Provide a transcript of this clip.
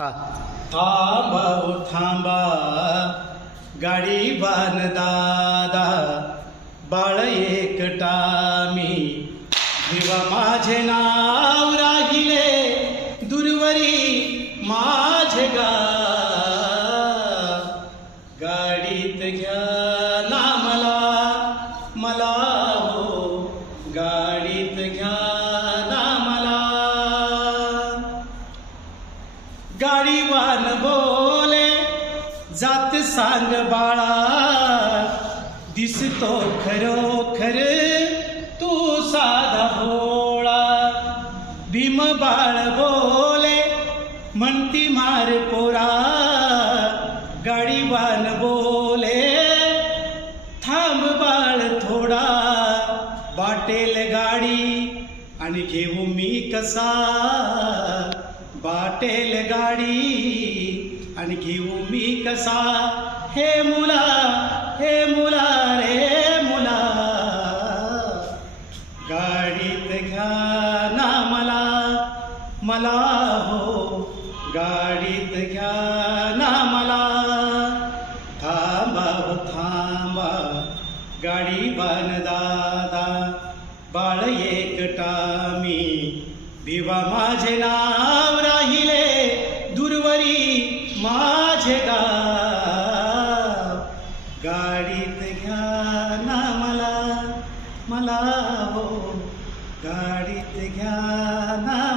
हा. थांबा थांबा. गाडी बान दादा बाळ एकटा मी जेव्हा माझे नाव राहिले दुर्वरी माझे गा. गाडीत घ्या ना मला मला हो. गाडीत घ्या गाडीवान बोले जात सांग बाळा दिसतो खरोखर तू साधा भोळा. भीम बाळ बोले म्हणती मार पोरा. गाडीवान बोले थांब बाळ थोडा. वाटेल गाडी आणि घेऊ मी कसा? वाटेल गाडी आणि घेऊ मी कसा? हे मुला हे मुला रे मुला. गाडीत घ्या ना मला मला हो. गाडीत घ्या ना मला. थांबा थांबा गाडी बान दादा बाळ एकटा मी भिवा माझे ना माझे गाव. गाडीत घ्या ना मला मला हो. गाडीत घ्या ना